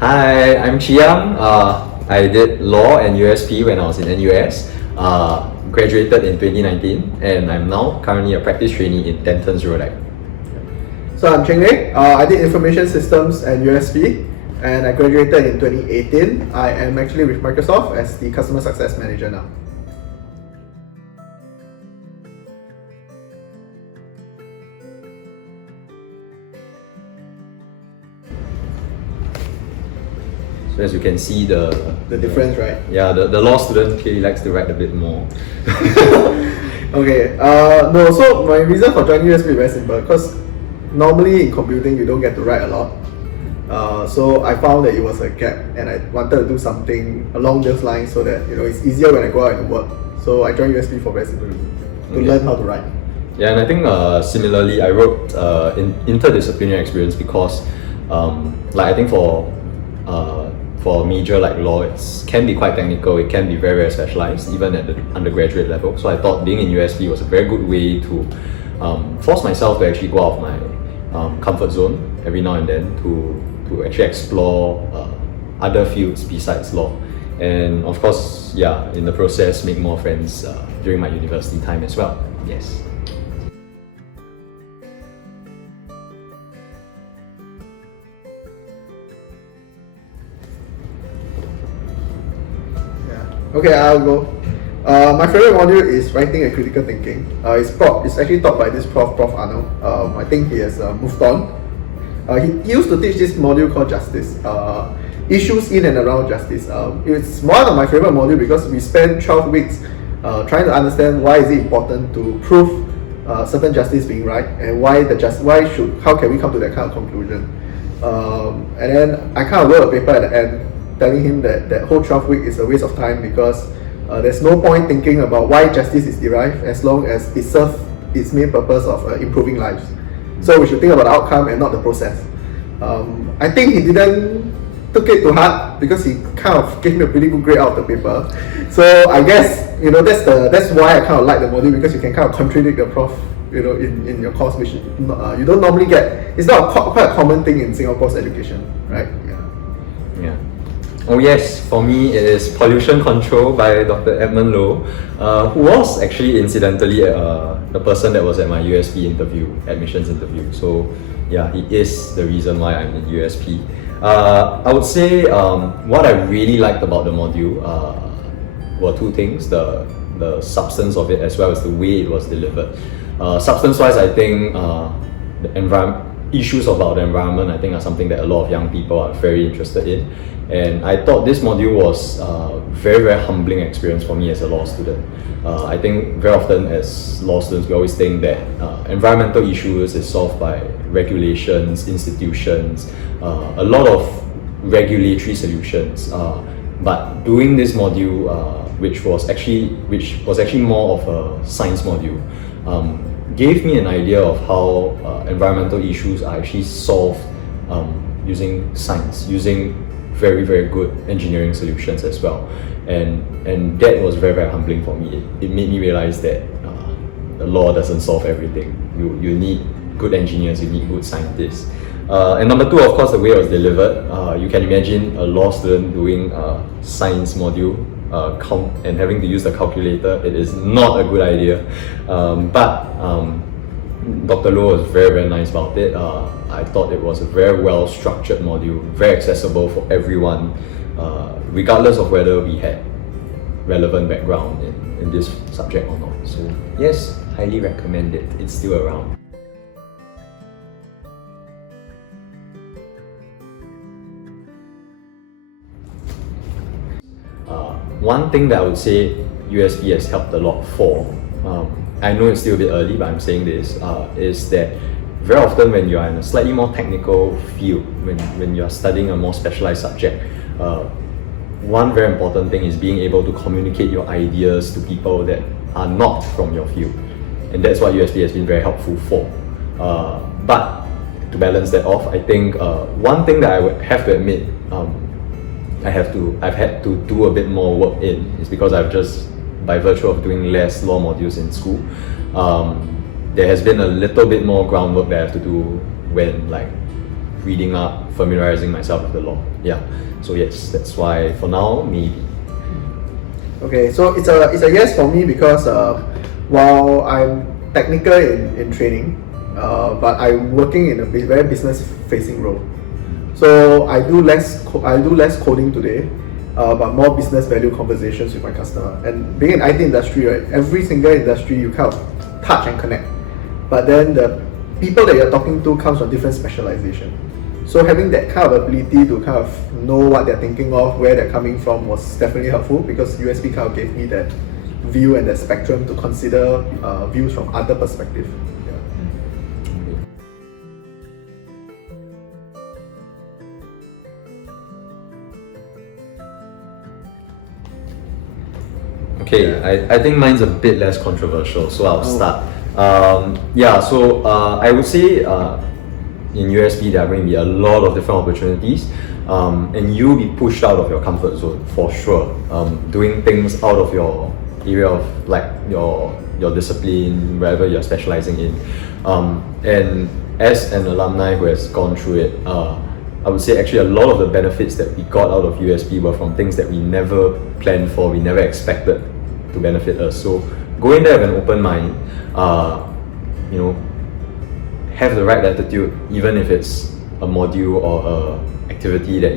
Hi, I'm Chee Yang. I did law and USP when I was in NUS. Graduated in 2019, and I'm now currently a practice trainee in Denton's Rodak. So I'm Cheng Lei. I did Information Systems and USP, and I graduated in 2018. I am actually with Microsoft as the Customer Success Manager now. So as you can see, the difference, right? Yeah, the law student clearly likes to write a bit more. Okay. No. So my reason for joining USP is very simple because normally in computing you don't get to write a lot. So I found that it was a gap, and I wanted to do something along those lines so that it's easier when I go out and work. So I joined USP for very simple reason, to learn how to write. Yeah, and I think similarly, I wrote in interdisciplinary experience because, I think for a major like law, it can be quite technical. It can be very, very specialized, even at the undergraduate level. So I thought being in USP was a very good way to force myself to actually go out of my comfort zone every now and then to actually explore other fields besides law. And of course, yeah, in the process, make more friends during my university time as well. Yes. Okay, I'll go. My favorite module is writing and critical thinking. It's actually taught by this Prof Arnold. I think he has moved on. He used to teach this module called Justice. Issues in and around justice. It's one of my favorite modules because we spent 12 weeks trying to understand why is it important to prove certain justice being right, and how can we come to that kind of conclusion. And then I kind of wrote a paper at the end telling him that whole 12 week is a waste of time because there's no point thinking about why justice is derived as long as it serves its main purpose of improving lives. So we should think about the outcome and not the process. I think he didn't took it to heart because he kind of gave me a pretty good grade out of the paper. So I guess that's why I kind of like the module, because you can kind of contradict the prof in your course, which you don't normally get. It's not quite a common thing in Singapore's education, right? Yeah. Oh yes, for me it is pollution control by Dr Edmund Low, who was actually incidentally the person that was at my USP admissions interview. So yeah, he is the reason why I'm in USP. I would say what I really liked about the module were two things: the substance of it as well as the way it was delivered. Substance-wise, I think the issues about the environment, I think, are something that a lot of young people are very interested in. And I thought this module was a very, very humbling experience for me as a law student. I think very often as law students, we always think that environmental issues is solved by regulations, institutions, a lot of regulatory solutions. But doing this module, which was actually more of a science module, gave me an idea of how environmental issues are actually solved using science, using very, very good engineering solutions as well. And that was very, very humbling for me. It made me realize that the law doesn't solve everything. You need good engineers, you need good scientists. And number two, of course, the way it was delivered. You can imagine a law student doing a science module and having to use the calculator. It is not a good idea. But Dr. Low was very, very nice about it. I thought it was a very well structured module, very accessible for everyone, regardless of whether we had relevant background in this subject or not. So yes, highly recommend it. It's still around. One thing that I would say USP has helped a lot for, I know it's still a bit early, but I'm saying this, is that very often when you are in a slightly more technical field, when you are studying a more specialized subject, one very important thing is being able to communicate your ideas to people that are not from your field. And that's what USP has been very helpful for. But to balance that off, I think one thing that I would have to admit I've had to do a bit more work in is because I've just, by virtue of doing less law modules in school, there has been a little bit more groundwork that I have to do when reading up, familiarizing myself with the law. Yeah. So yes, that's why for now maybe. Okay, so it's a yes for me because while I'm technical in training, but I'm working in a very business facing role. So I do less coding today, but more business value conversations with my customer. And being in IT industry, right, every single industry you kind of touch and connect, but then the people that you're talking to comes from different specialization. So having that kind of ability to kind of know what they're thinking of, where they're coming from, was definitely helpful because USP kind of gave me that view and that spectrum to consider views from other perspectives. Okay, I think mine's a bit less controversial, so I'll start. I would say in USP there are going to be a lot of different opportunities, and you'll be pushed out of your comfort zone for sure. Doing things out of your area of like your discipline, wherever you're specializing in. And as an alumni who has gone through it, I would say actually a lot of the benefits that we got out of USP were from things that we never planned for, we never expected to benefit us. So go in there with an open mind, have the right attitude, even if it's a module or a activity that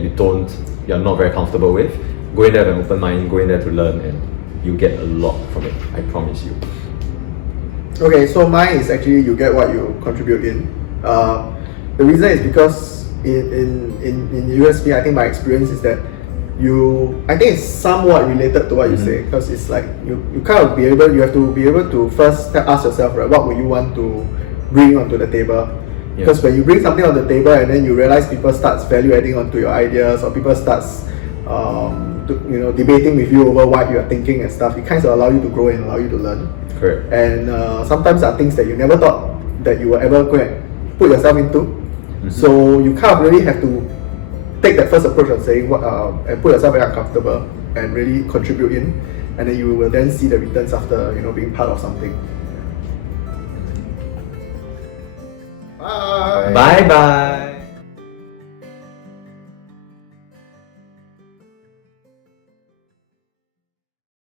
you're not very comfortable with. Go in there with an open mind, go in there to learn, and you get a lot from it, I promise you. Okay, so mine is actually you get what you contribute in. The reason is because in USP, I think my experience is that I think it's somewhat related to what you say, because it's like you have to be able to first ask yourself, right, what would you want to bring onto the table? Because when you bring something on the table and then you realize people starts value adding onto your ideas, or people starts debating with you over what you are thinking and stuff, it kind of allow you to grow and allow you to learn. Correct. And sometimes there are things that you never thought that you will ever go and put yourself into. So you kind of really have to take that first approach of saying what and put yourself very uncomfortable and really contribute in, and then you will then see the returns after being part of something. Bye. Bye bye.